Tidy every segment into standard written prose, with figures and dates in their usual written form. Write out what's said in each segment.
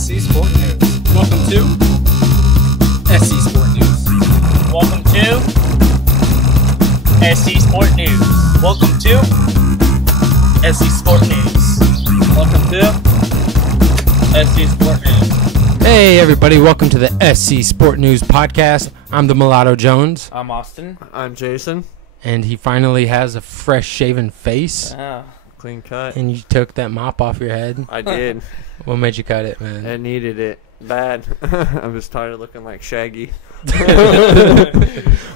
SC Sport News. Welcome to SC Sport News. Welcome to SC Sport News. Welcome to SC Sport News. Welcome to SC Sport News. Hey everybody, welcome to the SC Sport News Podcast. I'm the Mulatto Jones. I'm Austin. I'm Jason. And he finally has a fresh shaven face. Yeah. Clean cut. And you took that mop off your head. I did. What made you cut it, man? I needed it bad. I was tired of looking like Shaggy.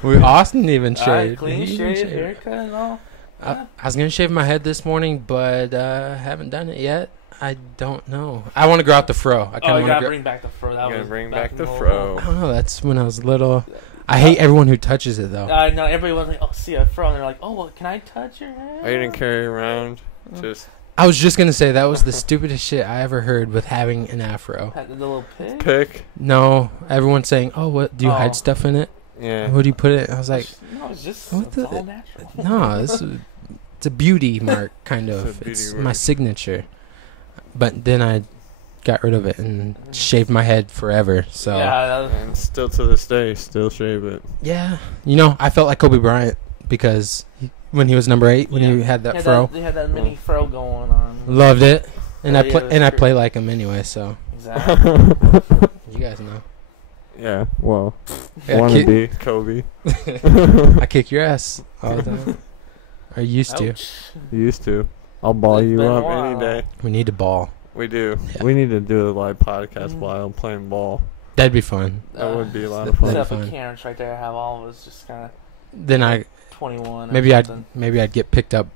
Austin even shaved. Clean shave, haircut and all. I was going to shave my head this morning, but haven't done it yet. I don't know. I want to grow out the fro. You gotta bring back the fro. You gotta bring back the fro. I don't know. That's when I was little. I hate everyone who touches it, though. I know. Everybody was like, oh, see a fro. And they're like, oh, well, can I touch your hair? I didn't carry around. Just I was just going to say that was the stupidest shit I ever heard with having an afro. The little pig? pick. No, everyone's saying, oh, what? Do you hide stuff in it? Yeah. What do you put it? I was like, no, it's just what all natural. No, it's a beauty mark, kind of. It's my signature. But then I got rid of it and shaved my head forever. So Yeah, And still to this day, still shave it. yeah, I felt like Kobe Bryant because when he was number 8, when he had that fro, He had that mini fro going on. loved it, and Yeah, I play like him anyway. So Exactly. you guys know, Yeah, well, Yeah, wanna be Kobe. I kick your ass all the time. Or used to. Ouch. Used to. I'll ball It's you been a up while. any day. We need to ball. We do. Yeah. We need to do a live podcast while I'm playing ball. That'd be fun. That would be a lot that'd of fun. Set up a fun. camera right there. Have all of us just kind of Then 21. maybe or I'd something. get picked up.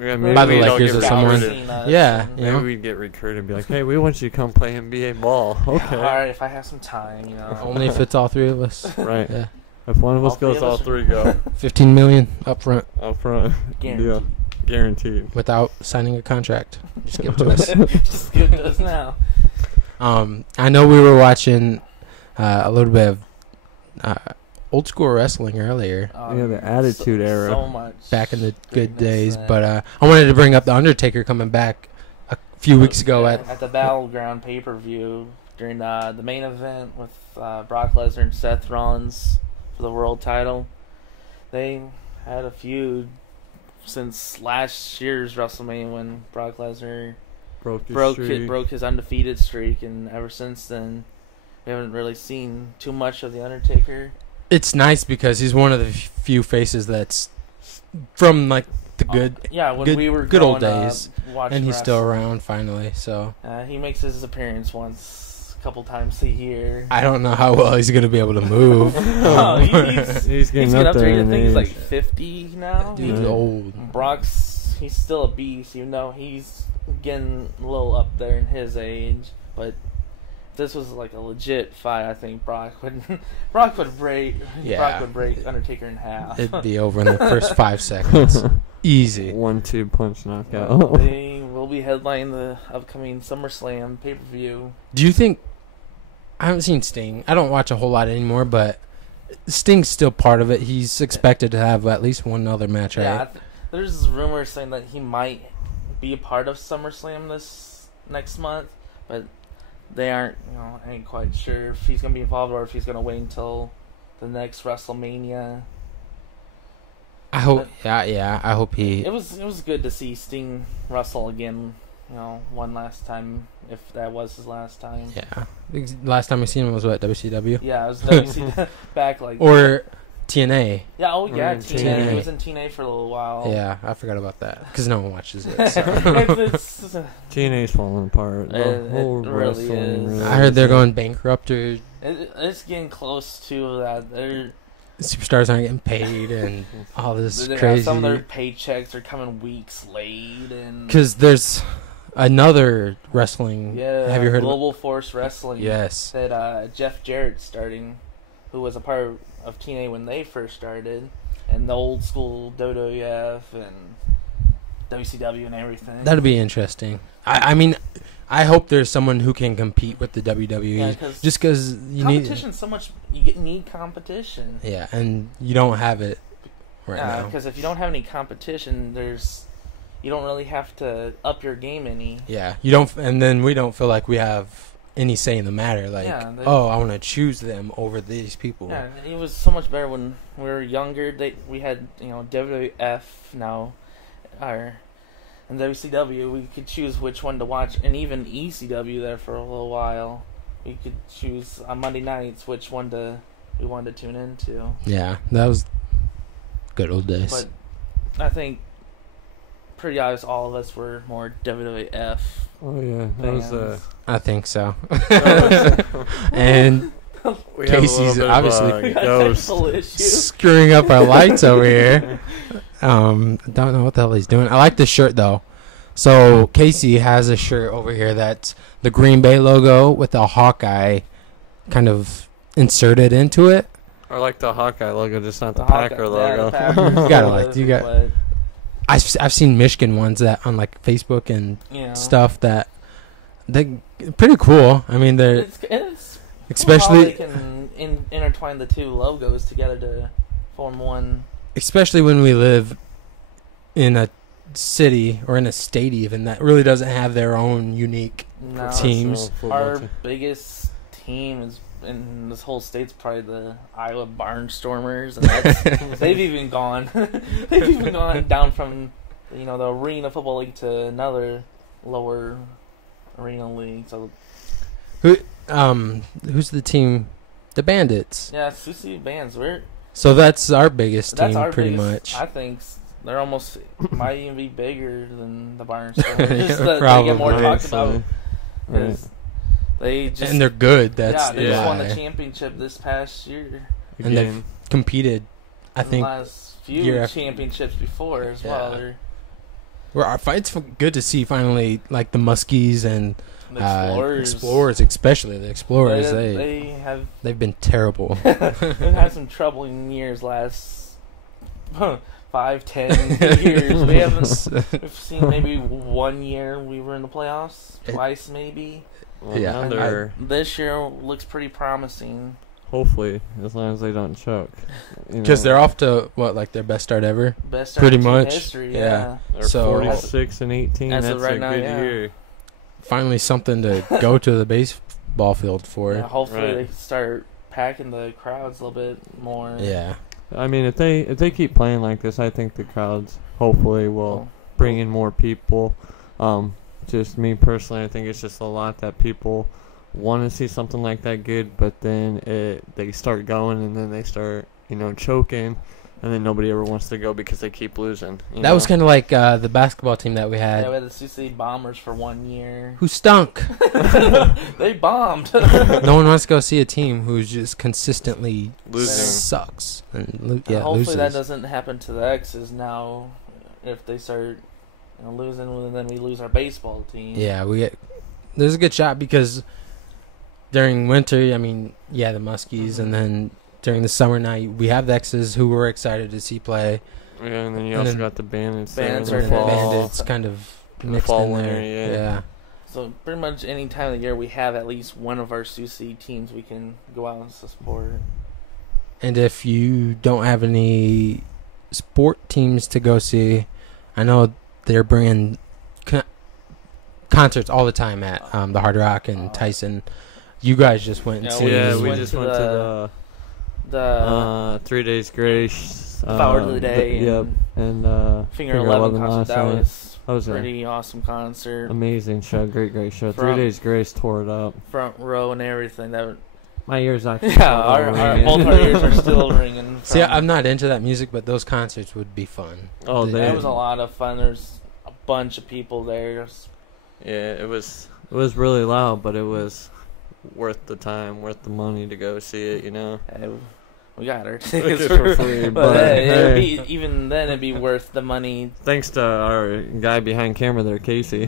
Yeah, By the we'd all Lakers get or someone. recruited. Seen us Yeah, and- you Maybe know? we'd get recruited and be like, hey, we want you to come play NBA ball. Okay. All right, if I have some time, Only if it's all three of us. Right. Yeah. If one of us All three goes, of all us are- three go. 15 million up front Up front. Guaranteed. Yeah. Guaranteed. without signing a contract. Just give it to us. Just give it to us now. I know we were watching a little bit of old school wrestling earlier, Yeah, the Attitude Era. So much. back in the good goodness, days, man. but I wanted to bring up The Undertaker coming back a few weeks ago at the Battleground pay-per-view during the main event with Brock Lesnar and Seth Rollins for the world title. They had a feud since last year's WrestleMania when Brock Lesnar broke his undefeated streak, and ever since then we haven't really seen too much of the Undertaker. It's nice because he's one of the few faces that's from like the good when good- we were good old growing up, days, watching and he's still wrestling. around finally. So He makes his appearance a couple times a year. I don't know how well he's gonna be able to move. Oh, He's getting up there. I in think he's like age. 50 now. Dude's Yeah. old. He's still a beast, even though he's getting a little up there in his age. But if this was like a legit fight, I think Brock would break Undertaker in half. It'd be over in the first 5 seconds. Easy. 1-2 punch knockout. They will be headlining the upcoming SummerSlam pay-per-view. Do you think? I haven't seen Sting. I don't watch a whole lot anymore, but Sting's still part of it. He's expected to have at least one other match, right? Yeah, there's rumors saying that he might be a part of SummerSlam this next month, but they aren't, ain't quite sure if he's gonna be involved or if he's gonna wait until the next WrestleMania. I hope. Yeah. I hope he. It was good to see Sting wrestle again, one last time, if that was his last time. Yeah. Last time we seen him was what, WCW Yeah, it was WC back like or TNA. yeah, TNA. TNA. He was in TNA for a little while. Yeah, I forgot about that because no one watches it. So. it's TNA's falling apart. The It whole really wrestling is. really I heard they're is. going bankrupt or it's getting close to that. superstars aren't getting paid and all this They have crazy. some of their paychecks are coming weeks late, and Because there's another wrestling. Have you heard Global Force Wrestling? Yes. That Jeff Jarrett's starting, who was a part of TNA when they first started, and the old school WWF and WCW and everything. That'd be interesting. I mean, I hope there's someone who can compete with the WWE. Yeah, 'cause just because you need competition so much. You need competition. Yeah, and you don't have it right now. Because if you don't have any competition, you don't really have to up your game any. Yeah, you don't, and then we don't feel like we have any say in the matter. Like, Yeah, I want to choose them over these people. Yeah, it was so much better when we were younger. We had WWF now, or in WCW we could choose which one to watch, and even ECW there for a little while. We could choose on Monday nights which one we wanted to tune into. Yeah, that was good old days. But I think pretty obvious all of us were more WWF. Oh yeah, that was I think so. And we have a little Casey's bit of obviously a ghost. Technical issue. screwing up our lights over here. Don't know what the hell he's doing. I like this shirt though. So Casey has a shirt over here that's the Green Bay logo with a Hawkeye kind of inserted into it. Or like the Hawkeye logo, just not the Hawkeye- Packer yeah, logo. the Packers You gotta logo, like- you got- but, I've seen Michigan ones that on like Facebook and you know, stuff that they're pretty cool. I mean, they're it's especially cool how they can intertwine the two logos together to form one. especially when we live in a city or in a state even that really doesn't have their own unique No, teams. our biggest team is in this whole state's probably the Iowa Barnstormers, and that's, they've even gone down from the Arena Football League to another lower arena league. So Who's the team? The Bandits. yeah, Susie Bands. So that's our biggest That's team, our pretty biggest, much. I think they're almost might even be bigger than the Barnstormers. Yeah, Just that they probably. get more talked So, about. right. 'Cause they just And they're good. That's they just won the why. championship this past year. And they've competed. I The think last few year after- championships before as well. Yeah. They're it's good to see finally like the Muskies and the Explorers. Explorers, especially the Explorers. They've been terrible. had some troubling years last 5-10 years. We've seen maybe 1 year we were in the playoffs, twice maybe. Well, Yeah, now and they're This year looks pretty promising. hopefully, as long as they don't choke. Because they're off to like their best start ever. Best start Pretty in team much, history, yeah. they're so- 46 and 18. As of That's right a now, good yeah. year. Finally, something to go to the baseball field for. Yeah, hopefully Right. they start packing the crowds a little bit more. Yeah. I mean, if they keep playing like this, I think the crowds hopefully will bring in more people. Just me personally, I think it's just a lot that people want to see something like that good, but then they start going and then they start choking, and then nobody ever wants to go because they keep losing. That was kind of like the basketball team that we had, Yeah, we had the CC Bombers for 1 year. who stunk. They bombed. No one wants to go see a team who's just consistently Losing. sucks. And Hopefully loses. that doesn't happen to the X's now. If they start losing, well, then we lose our baseball team. Yeah, there's a good shot because during winter, I mean, the Muskies, and then during the summer night, we have the X's who we're excited to see play. Yeah, and then you And also then got the Bandits. Bandits there are in the fall. Bandits kind of In the mixed fall, in there. winter, yeah. Yeah. So pretty much any time of the year we have at least one of our Susie teams we can go out and support. And if you don't have any sport teams to go see, I know they're bringing concerts all the time at the Hard Rock and Tyson. You guys just went and Yeah, seen. Yeah, just we went just to went to The 3 Days Grace. Flower of the Day. Yep, and Finger 11 concert. last That night. was That was a pretty awesome concert. amazing show, great show. 3 From- Days Grace tore it up. Front row and everything. That would, My ears actually. yeah, our both our ears are still ringing. See, from- I'm not into that music, but those concerts would be fun. Oh, They- That was a lot of fun. There's a bunch of people there. Yeah, it was really loud, but it was worth the time, worth the money to go see it. Hey, we got our Tickets tickets for free, but hey. it'd be, even then it'd be worth the money. Thanks to our guy behind camera there, Casey.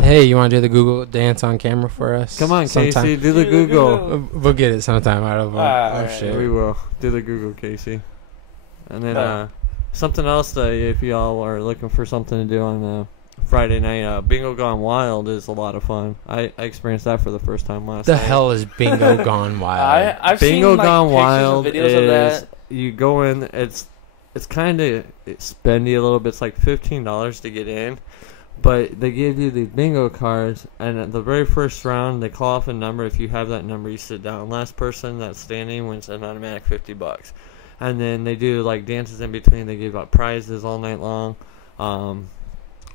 Hey, you want to do the Google dance on camera for us? Come on, sometime? Casey, do the Do the Google. Google. We'll get it sometime out of Alright. shit. We will do the Google, Casey. And then But- something else that if y'all are looking for something to do on Friday night, Bingo Gone Wild is a lot of fun. I experienced that for the first time last The night. hell is Bingo Gone Wild? I've Bingo seen like, Gone pictures Wild and videos is of that. you go in. It's kind of spendy a little bit. It's like $15 to get in, But they give you these bingo cards, and at the very first round, they call off a number. If you have that number, you sit down. Last person that's standing wins an automatic $50. And then they do like dances in between. They give out prizes all night long. And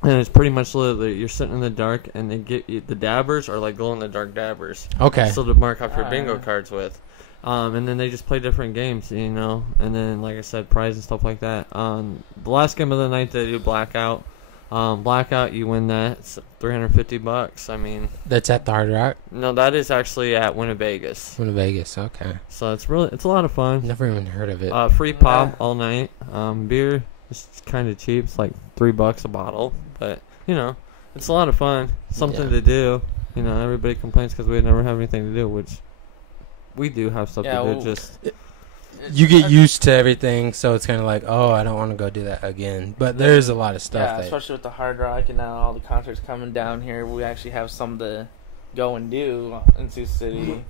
it's pretty much literally you're sitting in the dark, and they get you, the dabbers are like glow in the dark dabbers. Okay. So to mark off your bingo cards with. And then they just play different games, and then like I said, prize and stuff like that. The last game of the night they do blackout. Blackout, you win that. It's $350. I mean, That's at the Hard Rock? no, that is actually at Winnebago's. Winnebago's, okay. So it's a lot of fun. Never even heard of it. Free pop all night. Beer is kind of cheap. It's like $3 a bottle, but it's a lot of fun. Something to do. Everybody complains because we never have anything to do, which we do have stuff to do. You get used to everything, so it's kind of like, oh, I don't want to go do that again. But there's a lot of stuff. Yeah, especially with the Hard Rock and now all the concerts coming down here. We actually have some to go and do in Sioux City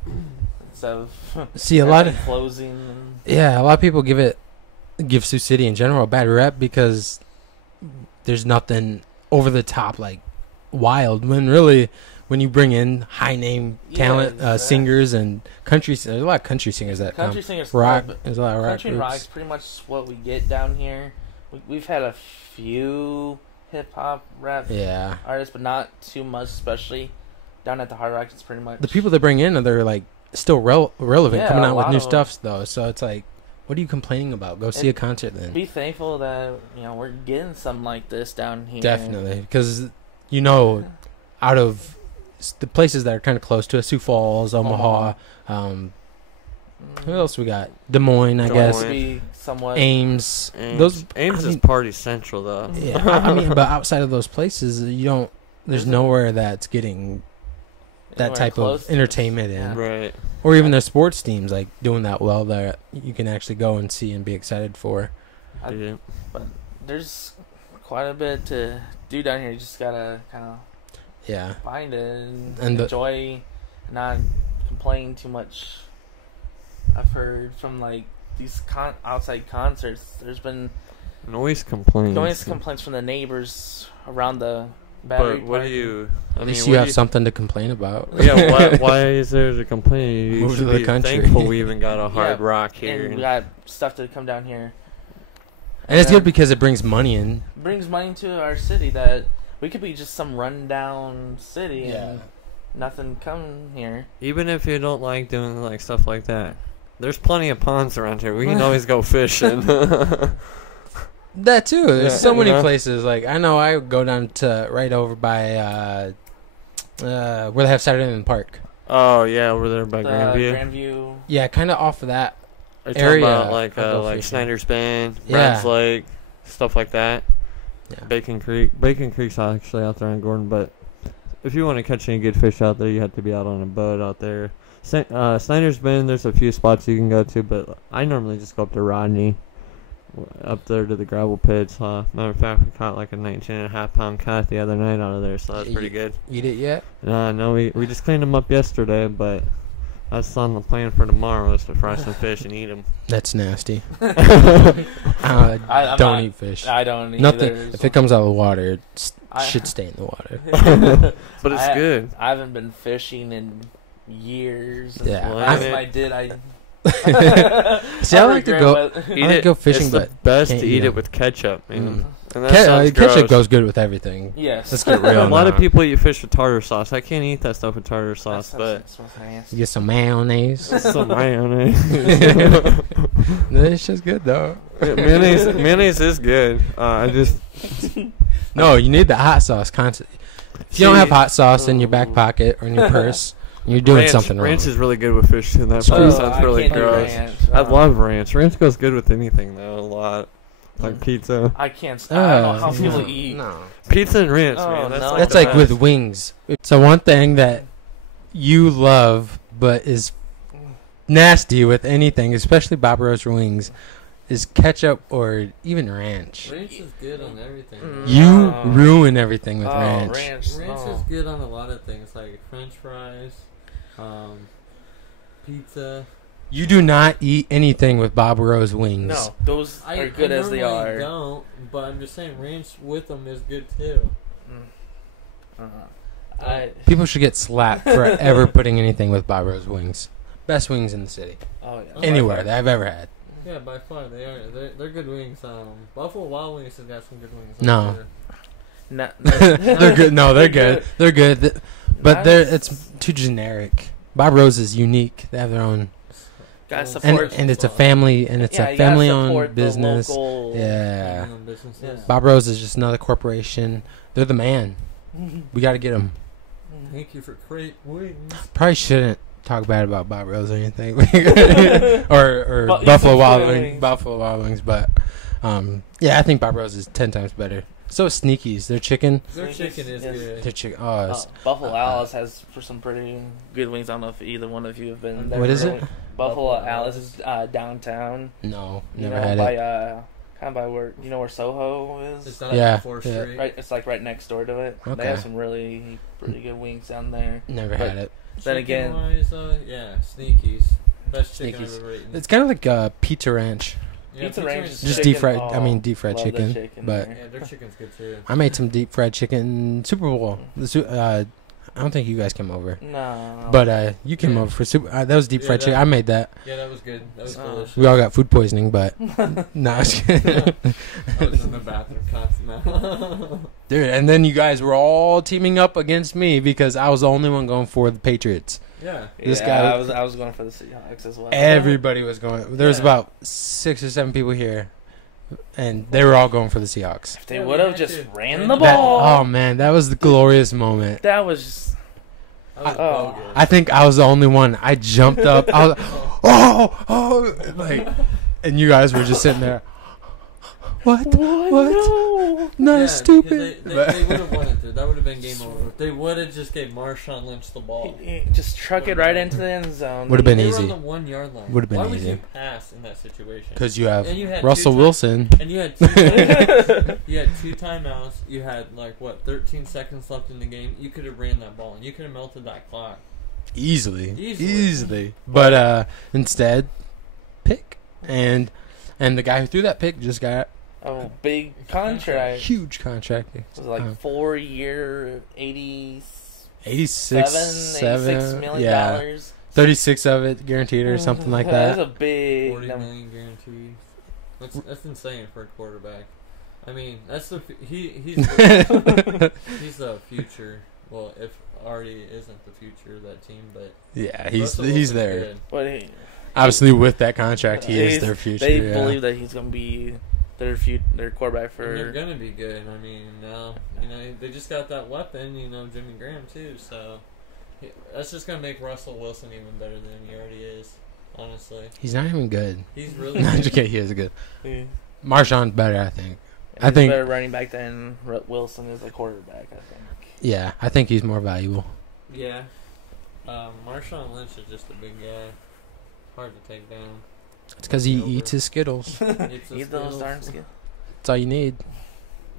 instead of See, a lot of closing. Yeah, a lot of people give Sioux City in general a bad rep because there's nothing over the top like wild. When you bring in high name talent singers and there's a lot of country singers that country singers rock. Club, there's a lot of rock country groups. rock is pretty much what we get down here. We've had a few hip hop rap artists, but not too much, especially down at the Hard Rock. It's pretty much The people they bring in they're like still relevant, coming out with new stuff though. So it's like, what are you complaining about? Go see a concert then. Be thankful that we're getting something like this down here. Definitely, because out of the places that are kind of close to us, Sioux Falls, Omaha. Who else we got? Des Moines, I guess. Be somewhat Ames. Ames is party central, though. Yeah, but outside of those places, there's nowhere that's getting that type of entertainment in. Right. Or even the sports teams like doing that well that you can actually go and see and be excited for. But there's quite a bit to do down here. You just gotta kind of find it and enjoy, not complain too much. I've heard from like these outside concerts, there's been noise complaints from the neighbors around the battery. But what do you? At least you have something to complain about. Yeah, why is there to complain? You Move should to the be country. thankful we even got a Hard Rock here. And we got stuff to come down here. And it's good because it brings money in. Brings money to our city that we could be just some rundown city and nothing come here. Even if you don't like doing like stuff like that, there's plenty of ponds around here. We can always go fishing. That too. There's so many places. Like I know I go down to right over by where they have Saturday in the Park. Oh yeah, over there by Grandview. Yeah, kind of off of that area. About like Snyder's Bend, Browns Lake, stuff like that. Yeah. Bacon Creek's actually out there on Gordon, but if you want to catch any good fish out there, you have to be out on a boat out there. Snyder's Bend, there's a few spots you can go to, but I normally just go up to Rodney, up there to the gravel pits. Matter of fact, we caught like a 19.5-pound cat the other night out of there, so that's pretty good. Eat it yet? No, we just cleaned them up yesterday, but that's on the plan for tomorrow is to fry some fish and eat them. That's nasty. Don't eat fish. I don't eat nothing. If it comes out of the water, it should stay in the water. But it's good. I haven't been fishing in years. Yeah. Last time I did, See, I like to go fishing, it's but the best to eat it with ketchup. And ketchup goes good with everything. Yes. Let's get real. A lot of people eat fish with tartar sauce. I can't eat that stuff with tartar sauce, but you get some mayonnaise. Some mayonnaise. This is good though. Mayonnaise is good. No, you need the hot sauce constantly. If you don't have hot sauce in your back pocket or in your purse, you're doing something wrong. Ranch is really good with fish too. That probably sounds really gross. I love ranch. Ranch goes good with anything though. A lot. Like pizza. I can't. I don't know how people eat. No. Pizza and ranch, man. That's like with wings. So one thing that you love but is nasty with anything, especially Bob Roast wings, is ketchup or even ranch. Ranch is good on everything. You ruin everything with ranch. Ranch is good on a lot of things, like French fries, pizza. You do not eat anything with Bob Rose wings. No, those are good as they are. I don't, but I'm just saying ranch with them is good too. People should get slapped for ever putting anything with Bob Rose wings. Best wings in the city. Oh yeah. Anywhere that I've ever had. Yeah, by far they are. They're good wings. Buffalo Wild Wings has got some good wings. No. They're They're good. No, they're good. They're good. But Nice. it's too generic. Bob Rose is unique. They have their own, Gotta support. and it's a family, and it's Yeah, a you gotta family-owned support the business. local- Yeah. Businesses. Yeah. Bob Rose is just another corporation. They're the man. We got to get them. Thank you for great wings. Probably shouldn't talk bad about Bob Rose or anything, or But Buffalo you Wild can Wings. Buffalo Wild Wings, but yeah, I think Bob Rose is 10 times better. So is Sneaky's. Their chicken. Their chicken is Yes. good. Their chicken. Oh, it's, Buffalo Alice has for some pretty good wings. I don't know if either one of you have been there. what is it? Buffalo Alice is downtown. No, You never know, had by, it. kind of by where where Soho It's is. not Yeah, 4th yeah. Street. Right, it's like right next door to it. Okay. They have some really pretty good wings down there. Never but- had it. Then again- Chicken-wise, yeah, Sneaky's. Best chicken Sneaky's. I've ever eaten. It's kind of like Pizza Ranch. Yeah, Pizza Ranch is Just chicken. deep fried. Oh, I mean, deep fried love the chicken. But there. Yeah, their chicken's good too. I made some deep fried chicken Super Bowl. I don't think you guys came over, No. but you came over for Super. That was deep Yeah, fried chicken. that- I made that. Yeah, that was good. That was Oh. delicious. We all got food poisoning, but no, I was kidding. I was in the bathroom constantly. Dude, and then you guys were all teaming up against me because I was the only one going for the Patriots. Yeah. This Yeah, guy- I was going for the Seahawks as well. Everybody was going. There was Yeah. about 6 or 7 people here, and they were all going for the Seahawks. If they Yeah, would we have had just to. ran Ran the the ball. Oh man, that was the glorious moment. That was just. That was Oh. bogus. I think I was the only one. I jumped up. I was, oh, like, and you guys were just sitting there. What? No. No, Yeah, stupid. because They would have won it, dude. That would have been game over. They would have just gave Marshawn Lynch the ball. Just truck it right into the end zone. Would've been They easy. were on the 1 yard line. Would've been Why easy. would you pass in that situation? Because you have And you had Russell two Wilson. And you had 2 timeouts. You had 13 seconds left in the game. You could have ran that ball and you could have melted that clock. Easily. But instead, pick. And the guy who threw that pick just got A big contract. huge contract. It was like 4-year, 86 $86 million. Yeah. 36 of it guaranteed or something like That's that. a big 40 number. million guaranteed. That's insane for a quarterback. I mean, that's the he's the future. Well, if already isn't the future of that team, but Yeah, Russell he's Wilson's there. good. But Obviously, with that contract, he is He's- their future. they yeah. believe that he's going to be their quarterback And they're for. gonna be good. I mean, now they just got that weapon. Jimmy Graham too. So that's just gonna make Russell Wilson even better than he already is. Honestly, He's not even good. he's really No, good. just kidding, he is good. Yeah. Marshawn's better, I think. I He's think- better running back than Wilson is a quarterback, I think. Yeah, I think he's more valuable. Yeah. Marshawn Lynch is just a big guy. Hard to take down. It's because he Over. eats his Skittles. It's a Eat those Skittles. darn skills. That's all you need.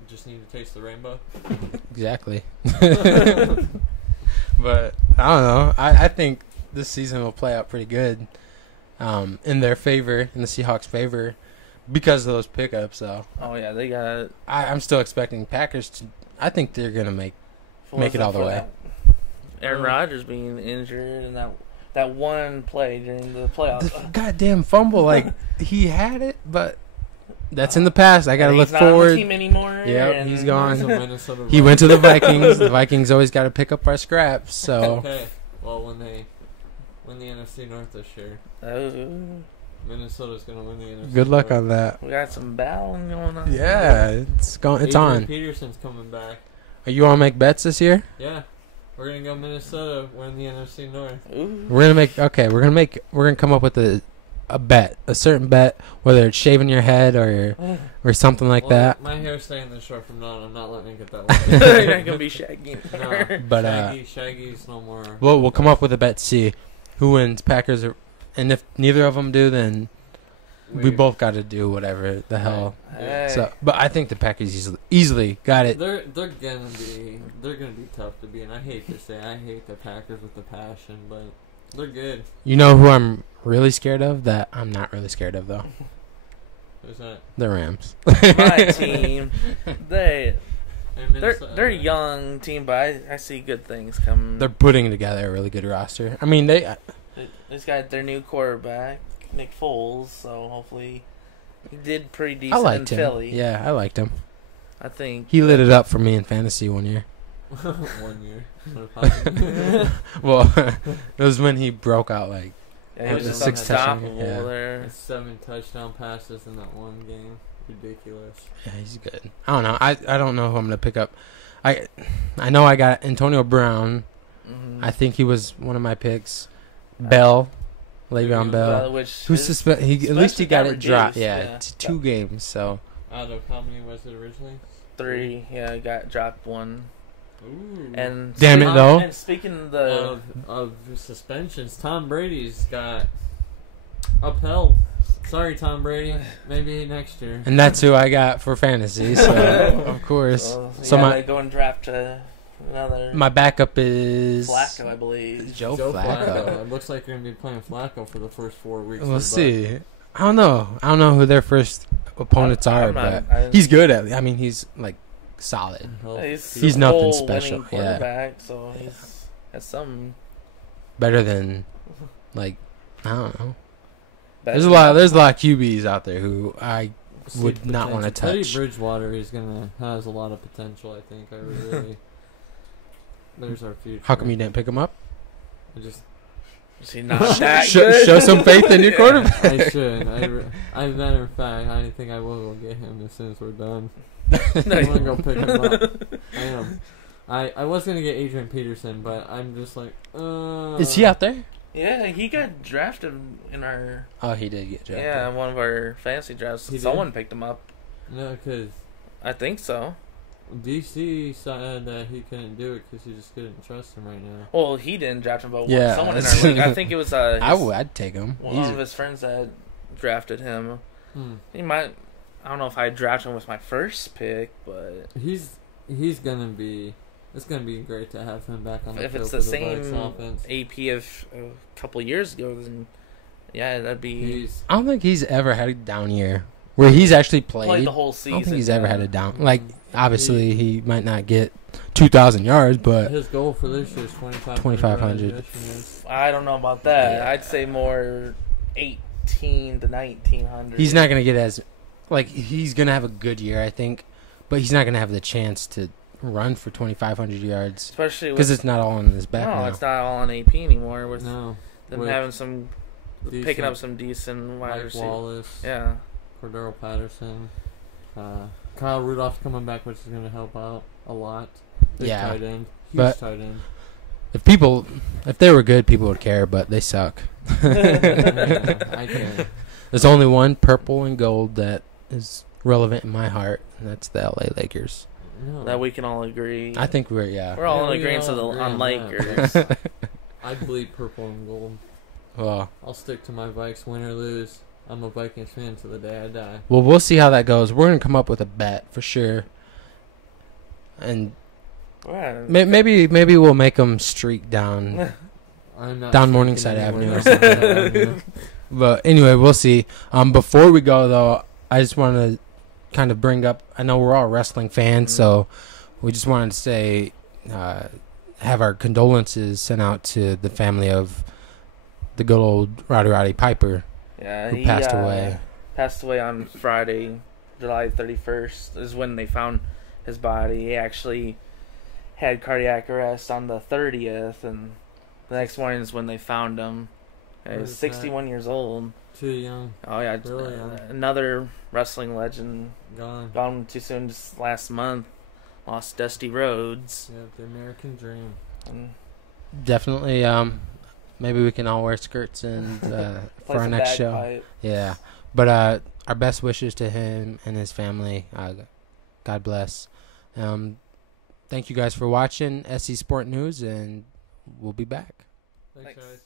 Just need to taste the rainbow. Exactly. But I don't know. I think this season will play out pretty good in their favor, in the Seahawks' favor, because of those pickups. So Oh, yeah, they got. I'm still expecting Packers to. I think they're gonna make it all the way. Aaron Rodgers being injured and that one play during the playoffs. the goddamn fumble. Like he had it, but that's in the past. I gotta And look he's not on the forward. team anymore. Yep, and- he's He's gone. a Minnesota He went to the Vikings. Vikings. The Vikings always got to pick up our scraps. So Okay. Well, when they win the NFC North this year, Minnesota's gonna win the NFC. good luck North. on that. We got some battling going on. Yeah, it's going. It's Adrian on. Peterson's coming back. Are you want to make bets this year? Yeah, we're gonna go Minnesota win the NFC North. Ooh. We're gonna come up with a bet, a certain bet, whether it's shaving your head or something like Well, that. My hair's staying this short from now on. I'm not letting it get that You're long. not gonna be shaggy. No. But Shaggy's no more. we'll come up with a bet. See who wins, Packers, and if neither of them do, then we both got to do whatever the hell. Hey. So, but I think the Packers easily got it. They're gonna be tough to beat. And I hate to say I hate the Packers with the passion, but they're good. You know who I'm really scared of? That I'm not really scared of though. Who's that? The Rams. My team, And They're a young team, but I see good things coming. They're putting together a really good roster. I mean, they got their new quarterback, Nick Foles, so hopefully he did pretty I decent liked in him. Philly. Yeah, I liked him. I think He lit it up for me in fantasy one year. 1 year. Well, it was when he broke out like yeah, he was the just 6 touchdown, unstoppable yeah. there. 7 touchdown passes in that one game. Ridiculous. yeah, he's good. I don't know. I don't know who I'm gonna pick up. I know I got Antonio Brown. Mm-hmm. I think he was one of my picks. Bell, Le'Veon Bell. Which Who's his at least he got it dropped. reduced, Yeah, to 2 games. So Out of how many was it originally? 3. Yeah, got dropped 1. Ooh. And Damn it, though. And speaking of the of suspensions, Tom Brady's got upheld. Sorry, Tom Brady. Maybe next year. and that's who I got for fantasy. So of course. So they go and draft another my backup is Flacco, I believe. Joe Flacco. It looks like you're gonna be playing Flacco for the first 4 weeks. We'll see. I don't know who their first opponents are, but I- he's good at it. I mean, he's like solid. He's nothing full special, winning yeah. quarterback, so he's has some. Better than like I don't know. better There's a lot of QBs out there who I would not wanna Teddy touch. Bridgewater has a lot of potential. I think. I really. There's our future. How come you didn't pick him up? I just. Is he not that good? Show some faith in your quarterback. I should. As a matter of fact, I think I will go get him as soon as we're done. No, I'm gonna go pick him up. I am. I was gonna get Adrian Peterson, but I'm just like. Is he out there? Yeah, he got drafted in our. Oh, he did get drafted. Yeah, one of our fantasy drafts. He did? Someone picked him up. No, because I think so. DC said that he couldn't do it because he just couldn't trust him right now. Well, he didn't draft him, but Yeah, someone in our league. I think it was I'd take him. one of his friends that drafted him. He might. I don't know if I draft him with my first pick, but He's gonna be. It's gonna be great to have him back on the if field it's for the the Bucs same offense. AP of a couple years ago, then yeah, that'd be He's I don't think he's ever had a down year where he's actually played played. the whole I season. don't think he's ever had a down. Like obviously he might not get 2,000 yards, but his goal for this year is 2,500. I don't know about that. Yeah. I'd say more 18 to 1900. he's not gonna get as like he's gonna have a good year, I think, but he's not gonna have the chance to run for 2,500 yards especially because with it's not all in his back no, now. it's not all on AP anymore. With No, them with having some picking decent up some decent wide Mike receivers. Wallace, Yeah, Cordero Patterson, Kyle Rudolph's coming back, which is gonna help out a lot. Big Yeah, tight end, huge but- tight end. If they were good, people would care, but they suck. I can. There's only one purple and gold that is relevant in my heart, and that's the LA Lakers. No. that we can all agree. I think we're we're all Yeah, in we agreement all agree on on Lakers. I bleed purple and gold. well, I'll stick to my Vikes, win or lose. I'm a Vikings fan till the day I die. we'll see how that goes. We're gonna come up with a bet for sure, and Right. maybe we'll make them streak down. I'm not Down sticking Morningside anywhere Avenue or else on that avenue. But anyway, we'll see. Before we go though, I just want to kind of bring up. I know we're all wrestling fans, so we just wanted to say, have our condolences sent out to the family of the good old Roddy Piper, Yeah, who he passed away. Passed away on Friday, July 31st. Is when they found his body. He actually had cardiac arrest on the 30th, and the next morning is when they found him. He What was is 61 years old. Too young, Oh yeah, Really young. another wrestling legend gone. gone too soon. Just last month, lost Dusty Rhodes. Yeah, the American dream. And Definitely. Maybe we can all wear skirts and for play our some next show. bagpipe. Yeah, but our best wishes to him and his family. God bless. Thank you guys for watching SC Sport News, and we'll be back. Thanks, Thanks. guys.